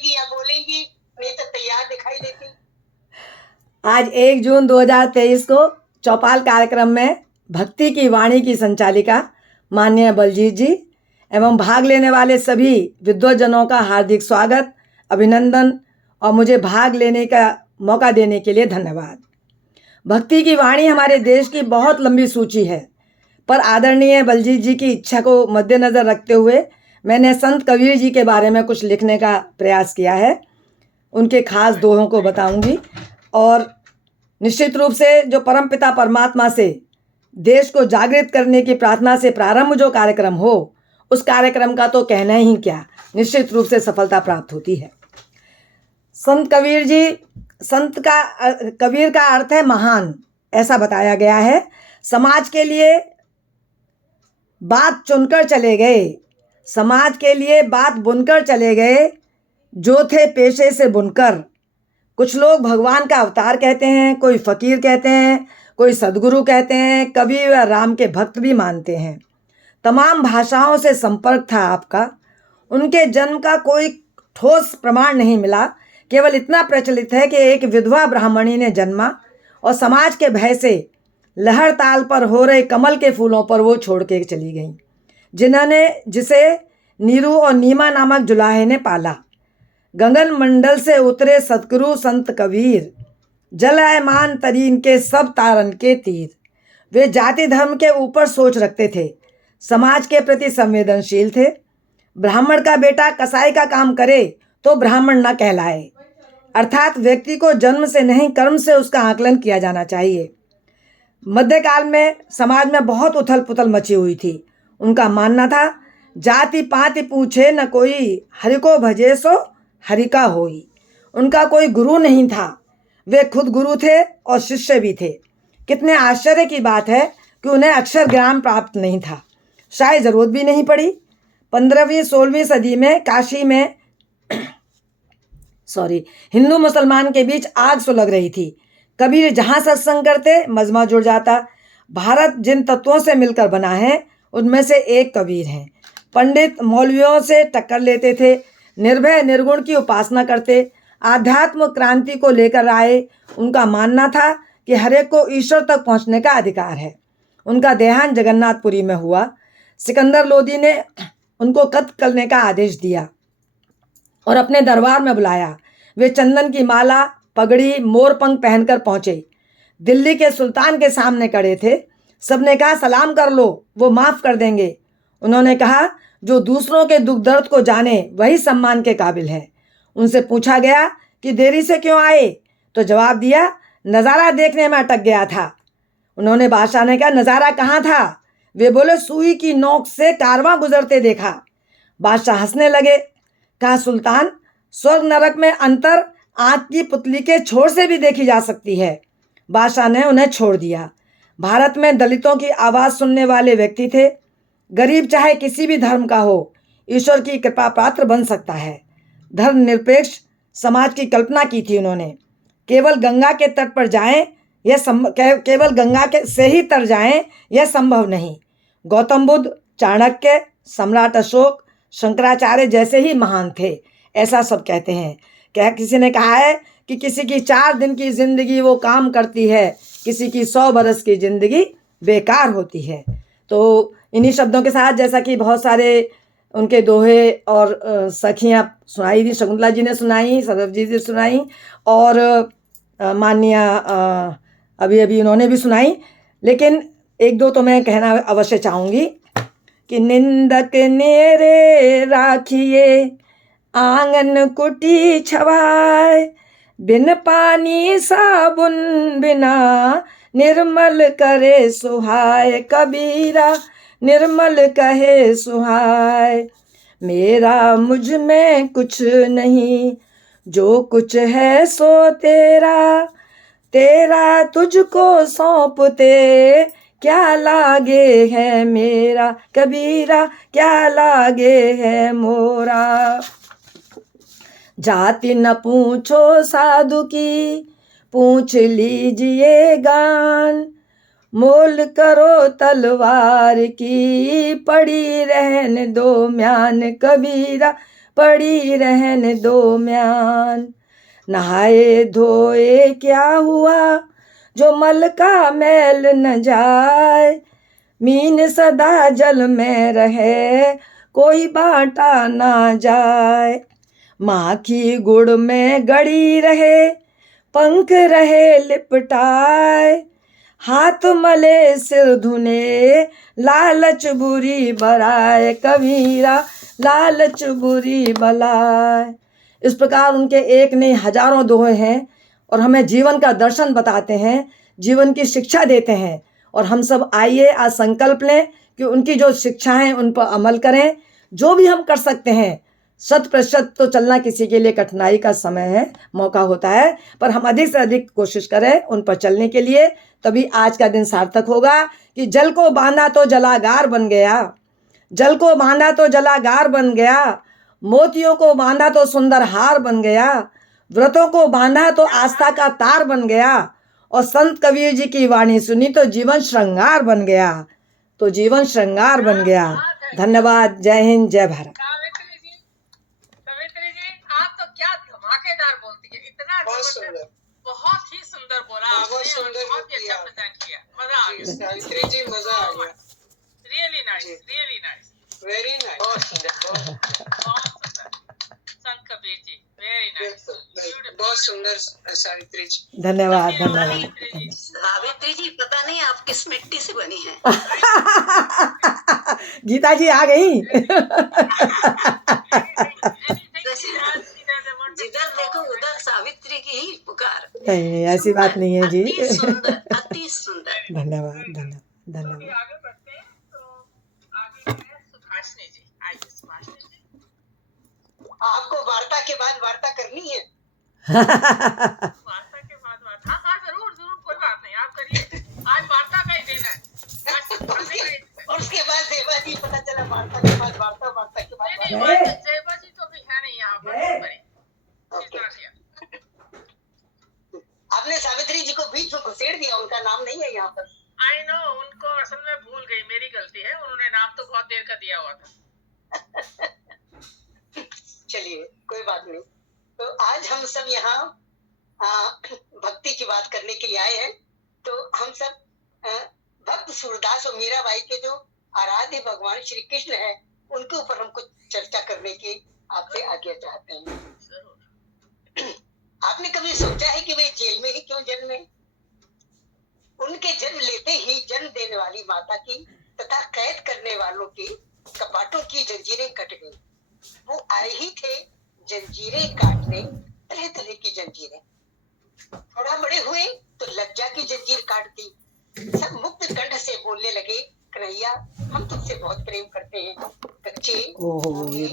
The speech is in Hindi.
बोलेगी या बोलेंगी, नहीं तो तैयार दिखाई देती। आज 1 जून 2023 को चौपाल कार्यक्रम में भक्ति की वाणी की संचालिका माननीय बलजीत जी एवं भाग लेने वाले सभी विद्वजनों का हार्दिक स्वागत, अभिनंदन और मुझे भाग लेने का मौका देने के लिए धन्यवाद। भक्ति की वाणी हमारे देश की बहुत लंबी सूची है, पर आदरणीय बलजीत जी की इच्छा को मद्देनज़र रखते हुए मैंने संत कबीर जी के बारे में कुछ लिखने का प्रयास किया है। उनके खास दोहों को बताऊंगी और निश्चित रूप से जो परमपिता परमात्मा से देश को जागृत करने की प्रार्थना से प्रारंभ जो कार्यक्रम हो, उस कार्यक्रम का तो कहना ही क्या, निश्चित रूप से सफलता प्राप्त होती है। संत कबीर जी, कबीर का अर्थ है महान, ऐसा बताया गया है। समाज के लिए बात चुनकर चले गए, समाज के लिए बात बुनकर चले गए, जो थे पेशे से बुनकर। कुछ लोग भगवान का अवतार कहते हैं, कोई फकीर कहते हैं, कोई सदगुरु कहते हैं, कवि व राम के भक्त भी मानते हैं। तमाम भाषाओं से संपर्क था आपका। उनके जन्म का कोई ठोस प्रमाण नहीं मिला, केवल इतना प्रचलित है कि एक विधवा ब्राह्मणी ने जन्मा और समाज के भय से लहर ताल पर हो रहे कमल के फूलों पर वो छोड़ के चली गई, जिसे नीरू और नीमा नामक जुलाहे ने पाला। गगन मंडल से उतरे सतगुरु संत कबीर, जलायमान तरीन के सब तारन के तीर। वे जाति धर्म के ऊपर सोच रखते थे, समाज के प्रति संवेदनशील थे। ब्राह्मण का बेटा कसाई का काम करे तो ब्राह्मण न कहलाए, अर्थात व्यक्ति को जन्म से नहीं कर्म से उसका आकलन किया जाना चाहिए। मध्यकाल में समाज में बहुत उथल पुथल मची हुई थी। उनका मानना था, जाति पाति पूछे न कोई, हरि को भजे सो हरि का होई। उनका कोई गुरु नहीं था, वे खुद गुरु थे और शिष्य भी थे। कितने आश्चर्य की बात है कि उन्हें अक्षर ज्ञान प्राप्त नहीं था, शायद ज़रूरत भी नहीं पड़ी। 15वीं-16वीं सदी में काशी में हिंदू मुसलमान के बीच आग सुलग रही थी। कबीर जहाँ सत्संग करते मजमा जुड़ जाता। भारत जिन तत्वों से मिलकर बना है, उनमें से एक कबीर हैं। पंडित मौलवियों से टक्कर लेते थे, निर्भय निर्गुण की उपासना करते, आध्यात्म क्रांति को लेकर आए। उनका मानना था कि हर एक को ईश्वर तक पहुंचने का अधिकार है। उनका देहांत जगन्नाथपुरी में हुआ। सिकंदर लोदी ने उनको कत्ल करने का आदेश दिया और अपने दरबार में बुलाया। वे चंदन की माला, पगड़ी, मोरपंख पहनकर पहुंचे। दिल्ली के सुल्तान के सामने खड़े थे। सबने कहा, सलाम कर लो, वो माफ़ कर देंगे। उन्होंने कहा, जो दूसरों के दुख दर्द को जाने वही सम्मान के काबिल है। उनसे पूछा गया कि देरी से क्यों आए, तो जवाब दिया, नज़ारा देखने में अटक गया था। उन्होंने बादशाह ने कहा, नज़ारा कहाँ था? वे बोले, सुई की नोक से कारवां गुजरते देखा। बादशाह हंसने लगे। कहा, सुल्तान, स्वर्ग नरक में अंतर आँख की पुतली के छोर से भी देखी जा सकती है। बादशाह ने उन्हें छोड़ दिया। भारत में दलितों की आवाज़ सुनने वाले व्यक्ति थे। गरीब चाहे किसी भी धर्म का हो, ईश्वर की कृपा पात्र बन सकता है। धर्मनिरपेक्ष समाज की कल्पना की थी उन्होंने। केवल गंगा के तट पर जाएं, केवल गंगा के से ही तर जाएं, यह संभव नहीं। गौतम बुद्ध, चाणक्य, सम्राट अशोक, शंकराचार्य जैसे ही महान थे, ऐसा सब कहते हैं। किसी ने कहा है कि किसी की 4 दिन की जिंदगी वो काम करती है, किसी की 100 बरस की जिंदगी बेकार होती है। तो इन्हीं शब्दों के साथ, जैसा कि बहुत सारे उनके दोहे और सखियाँ सुनाई थी, शकुंतला जी ने सुनाई, सरस्वती जी सुनाई और माननीय अभी उन्होंने भी सुनाई, लेकिन 1-2 तो मैं कहना अवश्य चाहूँगी कि निंदक नेरे राखिए, आंगन कुटी छवाए, बिन पानी साबुन बिना निर्मल करे सुहाय। कबीरा निर्मल कहे सुहाय। मेरा मुझ में कुछ नहीं, जो कुछ है सो तेरा, तेरा तुझको सौंपते क्या लागे है मेरा। कबीरा क्या लागे है मोरा। जाति न पूछो साधु की, पूछ लीजिए गान। मोल करो तलवार की, पड़ी रहने दो म्यान। कबीरा पड़ी रहने दो म्यान। नहाए धोए क्या हुआ जो मल का मैल न जाए, मीन सदा जल में रहे कोई बांटा ना जाए। माखी गुड़ में गड़ी रहे पंख रहे लिपटाए, हाथ मले सिर धुने लालच बुरी बलाए, कबीरा लालच बुरी बलाए। इस प्रकार उनके एक नहीं हजारों दोहे हैं और हमें जीवन का दर्शन बताते हैं, जीवन की शिक्षा देते हैं। और हम सब आइए आज संकल्प लें कि उनकी जो शिक्षा है उन पर अमल करें। जो भी हम कर सकते हैं, 100% तो चलना किसी के लिए कठिनाई का समय है, मौका होता है, पर हम अधिक से अधिक कोशिश करें उन पर चलने के लिए, तभी आज का दिन सार्थक होगा। कि जल को बांधा तो जलागार बन गया, जल को बांधा तो जलागार बन गया, मोतियों को बांधा तो सुंदर हार बन गया, व्रतों को बांधा तो आस्था का तार बन गया, और संत कबीर जी की वाणी सुनी तो जीवन श्रृंगार बन गया, तो जीवन श्रृंगार बन गया। धन्यवाद। जय हिंद, जय भारत। सवित्री जी, आप तो क्या धमाकेदार बोलती है, इतना बहुत सुंदर, बहुत ही सुंदर बोला बहुत आपने, सुंदर बहुत ही किया। अच्छा प्रेजेंट किया, मजा आ गया। सावित्री जी मजा आ गया। रियली नाइस, जी। रियली नाइस, वेरी नाइस, बहुत सुंदर, बहुत सुंदर। संत कबीर जी, वेरी नाइस, बहुत सुंदर सावित्री जी। धन्यवाद, धन्यवाद। सावित्री जी, पता नहीं आप किस मिट्टी से बनी हैं। गीता जी आ गई। जिधर देखो उधर सावित्री की ही पुकार। नहीं, ऐसी बात नहीं है जी। अति सुंदर, अति सुंदर। धन्यवाद, धन्यवाद, धन्यवाद। आगे बढ़ते हैं तो आगे है सुभाषिनी जी। आइए सुभाषिनी जी। आपको वार्ता के बाद वार्ता करनी है। वार्ता के बाद वार्ता, हाँ हाँ जरूर जरूर, कोई बात नहीं, आप करिए। आज वार्ता का ही दिन है, आज सुभाषिनी का ही दिन है। और उसके बाद देवा जी, पता चला वार्ता के बाद वार्ता, वार्ता के बाद नहीं, वार्ता। नहीं, जयबा जी तो भी है नहीं यहाँ पर। ओके। आपने सावित्री जी को बीच में घुसेड़ दिया, उनका नाम नहीं है यहाँ पर। आई नो, उनको असल में भूल गई, मेरी गलती है, उन्होंने नाम तो बहुत देर का दिया हुआ था। चलिए कोई बात नहीं। तो आज हम सब यहाँ भक्ति की बात करने के लिए आए हैं। तो हम सब भक्त सूरदास और मीराबाई के जो आराध्य भगवान श्री कृष्ण है, उनके ऊपर हम कुछ चर्चा करने की आपसे आज्ञा चाहते हैं। जरूर। आपने कभी सोचा है कि वे जेल में ही क्यों जन्मे? उनके जन्म लेते ही जन्म देने वाली माता की तथा कैद करने वालों की कपाटों की जंजीरें कट गई। वो आए ही थे जंजीरें काटने, तरह तरह की जंजीरें। थोड़ा बड़े हुए तो लज्जा की जंजीर काट दी। सब मुक्त कंठ से बोलने लगे, कन्हैया हम तुझसे बहुत प्रेम करते हैं। कच्चे ओहो, ये